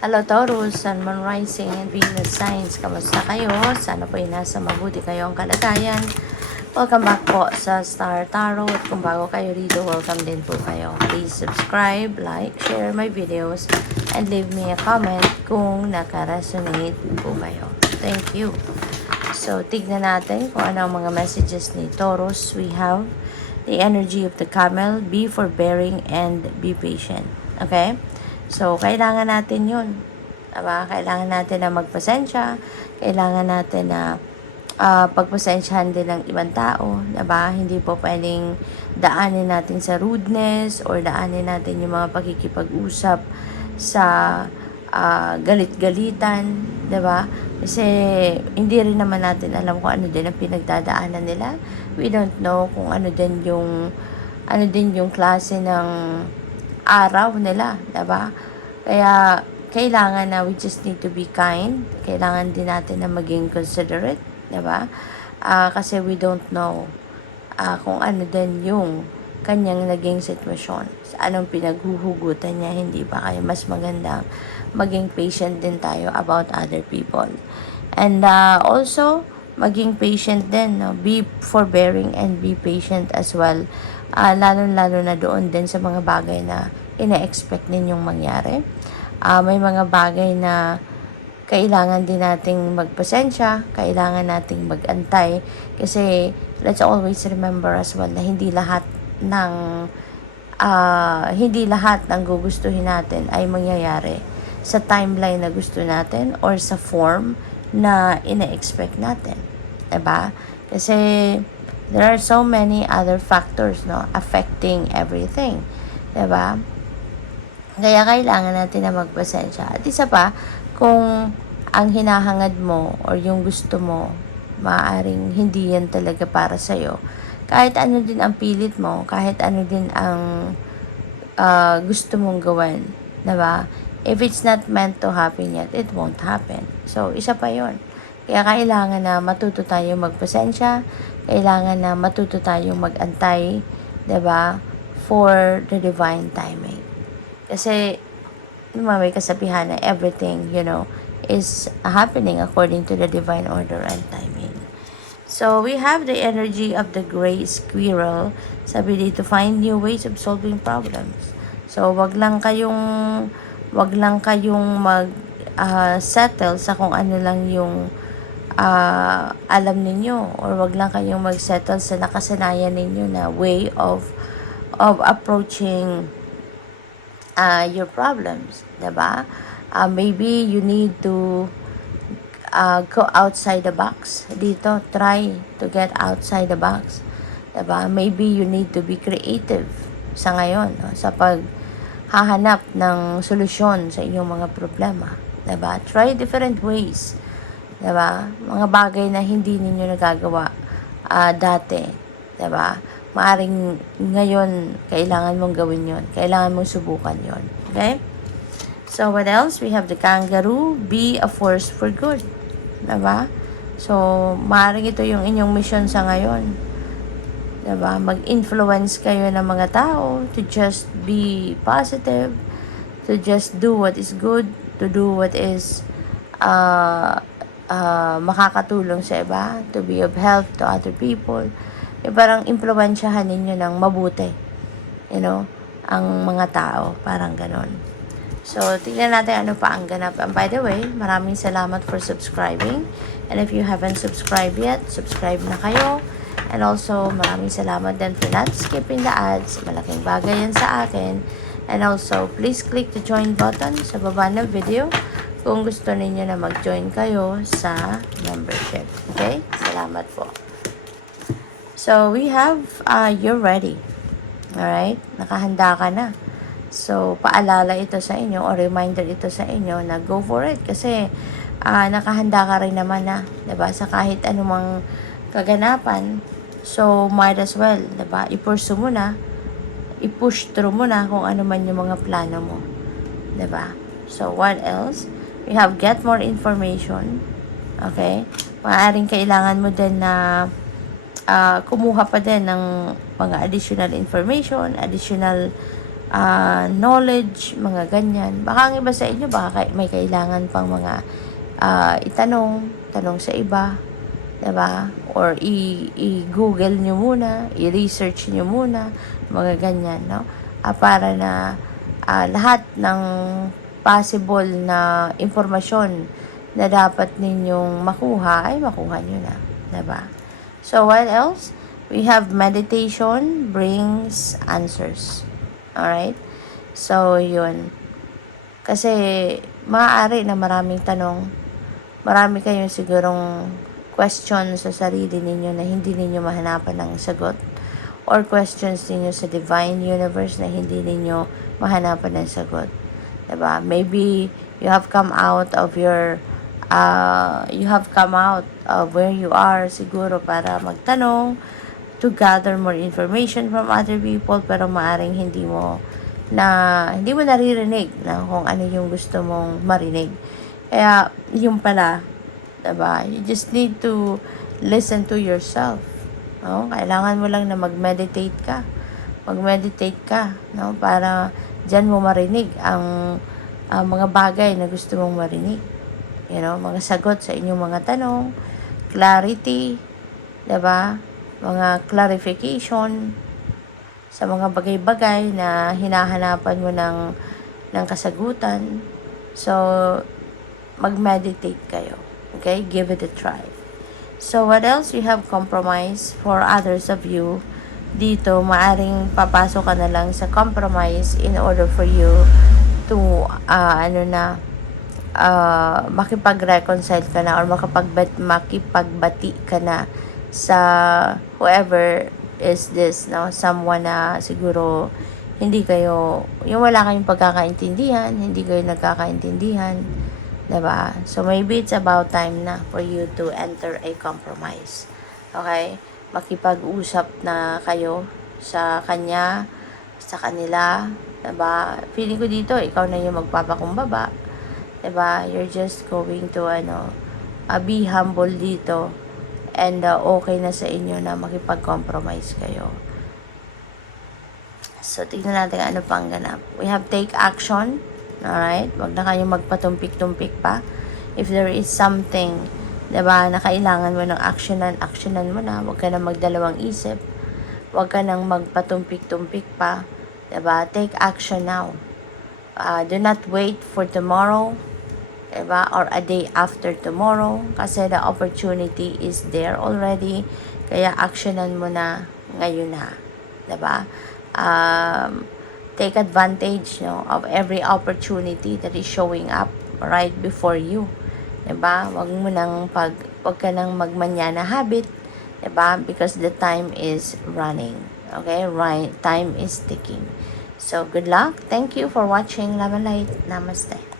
Hello Taurus, Sun, Moon, Rising, and Venus signs. Kamusta kayo? Sana po ay nasa mabuti kayong kalagayan. Welcome back po sa Star Tarot. Kung bago kayo rito, welcome din po kayo. Please subscribe, like, share my videos, and leave me a comment kung nakaresonate po kayo. Thank you. So, tignan natin kung ano ang mga messages ni Taurus. We have the energy of the camel, be forbearing, and be patient. Okay? So, kailangan natin yun. Diba? Kailangan natin na magpasensya. Kailangan natin na pagpasensyahan din ng ibang tao. Diba? Hindi po pwedeng daanin natin sa rudeness or daanin natin yung mga pagkikipag-usap sa galit-galitan. Diba? Kasi hindi rin naman natin alam kung ano din ang pinagdadaanan nila. We don't know kung ano din yung klase ng araw nila, diba? Kaya, kailangan na we just need to be kind. Kailangan din natin na maging considerate, diba? Kasi we don't know kung ano din yung kanyang naging sitwasyon. Sa anong pinaghuhugutan niya, hindi ba? Kaya mas magandang maging patient din tayo about other people. And also, maging patient din, no? Be forbearing and be patient as well. Lalo-lalo na doon din sa mga bagay na ina-expect ninyong mangyari. May mga bagay na kailangan din nating magpasensya, kailangan nating magantay, kasi let's always remember as well na hindi lahat ng gugustuhin natin ay mangyayari sa timeline na gusto natin or sa form na ina-expect natin. Diba? Kasi there are so many other factors, no, affecting everything. Diba? Kaya kailangan natin na magpasensya. At isa pa, kung ang hinahangad mo or yung gusto mo, maaaring hindi yan talaga para sa'yo. Kahit ano din ang pilit mo, kahit ano din ang gusto mong gawin. Diba? If it's not meant to happen yet, it won't happen. So, isa pa yon. Kaya kailangan na matuto tayong magpasensya, kailangan na matuto tayong magantay, diba? For the divine timing. Kasi, may kasabihan na everything, is happening according to the divine order and timing. So, we have the energy of the gray squirrel. Sabi dito, find new ways of solving problems. So, wag lang kayong settle sa kung ano lang yung alam ninyo, or wag lang kayong mag-settle sa nakasanayan ninyo na way of approaching your problems, diba? Maybe you need to go outside the box. Dito, try to get outside the box, diba? Maybe you need to be creative sa ngayon, no? Sa paghahanap ng solusyon sa inyong mga problema, diba? Try different ways, diba? Mga bagay na hindi ninyo nagagawa dati, diba? Maaring ngayon kailangan mong gawin yon, kailangan mong subukan yon. Okay? So what else? We have the kangaroo, be a force for good, diba? So maaring ito yung inyong mission sa ngayon, diba? Mag-influence kayo ng mga tao to just be positive, to just do what is good, to do what is makakatulong sa iba, to be of help to other people. Parang impluwensyahan ninyo ng mabuti, ang mga tao, parang ganon. So, tingnan natin ano pa ang ganap. And by the way, maraming salamat for subscribing. And if you haven't subscribed yet, subscribe na kayo. And also, maraming salamat din for not skipping the ads. Malaking bagay yan sa akin. And also, please click the join button sa baba ng video kung gusto ninyo na mag-join kayo sa membership. Okay? Salamat po. So, we have, you're ready. Alright? Nakahanda ka na. So, paalala ito sa inyo o reminder ito sa inyo na go for it. Kasi, nakahanda ka rin naman na. Diba? Sa kahit anumang kaganapan. So, might as well. Diba? I-pursue mo na. I-push through mo na kung ano man yung mga plano mo. Diba? So, what else? We have get more information. Okay? Maaaring kailangan mo din na kumuha pa din ng mga additional information, additional knowledge, mga ganyan. Baka ang iba sa inyo, baka may kailangan pang mga tanong sa iba, diba? Or i-google nyo muna, i-research nyo muna, mga ganyan, no? Para na lahat ng possible na informasyon na dapat ninyong makuha, ay makuha nyo na, diba? So, what else? We have meditation brings answers. Alright? So, yun. Kasi, maaari na maraming tanong, marami kayong sigurong question sa sarili ninyo na hindi ninyo mahanapan ng sagot, or questions ninyo sa divine universe na hindi ninyo mahanapan ng sagot. Diba? Maybe you have come out of where you are siguro para magtanong, to gather more information from other people, pero maaring hindi mo naririnig na kung ano yung gusto mong marinig. Kaya, yung pala, diba? You just need to listen to yourself. No? Kailangan mo lang na mag-meditate ka. No? Para dyan mo marinig ang mga bagay na gusto mong marinig. You know, mga sagot sa inyong mga tanong, clarity, diba? Mga clarification sa mga bagay-bagay na hinahanapan mo ng kasagutan. So, mag-meditate kayo. Okay? Give it a try. So, what else? You have compromise for others of you. Dito, maaring papasok ka na lang sa compromise in order for you to, makipag-reconcile ka na or makipagbati ka na sa whoever is this, no? Someone na siguro hindi kayo, yung wala kayong pagkakaintindihan, hindi kayo nagkakaintindihan, diba? So, maybe it's about time na for you to enter a compromise. Okay? Makipag-usap na kayo sa kanya, sa kanila, diba? Feeling ko dito, ikaw na yung magpapakumbaba, diba? You're just going to, be humble dito, and okay na sa inyo na makipag-compromise kayo. So, tignan natin ano pang ganap. We have take action. Alright? Huwag na kayong magpatumpik-tumpik pa. If there is something, diba, na kailangan mo ng actionan mo na. Huwag ka na magdalawang isip. Huwag ka nang magpatumpik-tumpik pa. Diba? Take action now. Do not wait for tomorrow. Diba? Or a day after tomorrow. Kasi the opportunity is there already. Kaya actionan mo na ngayon na. Diba? Take advantage, no, of every opportunity that is showing up right before you. Diba? Huwag ka nang magmanyana habit. Diba? Because the time is running. Okay? Right. Time is ticking. So, good luck. Thank you for watching Love and Light. Namaste.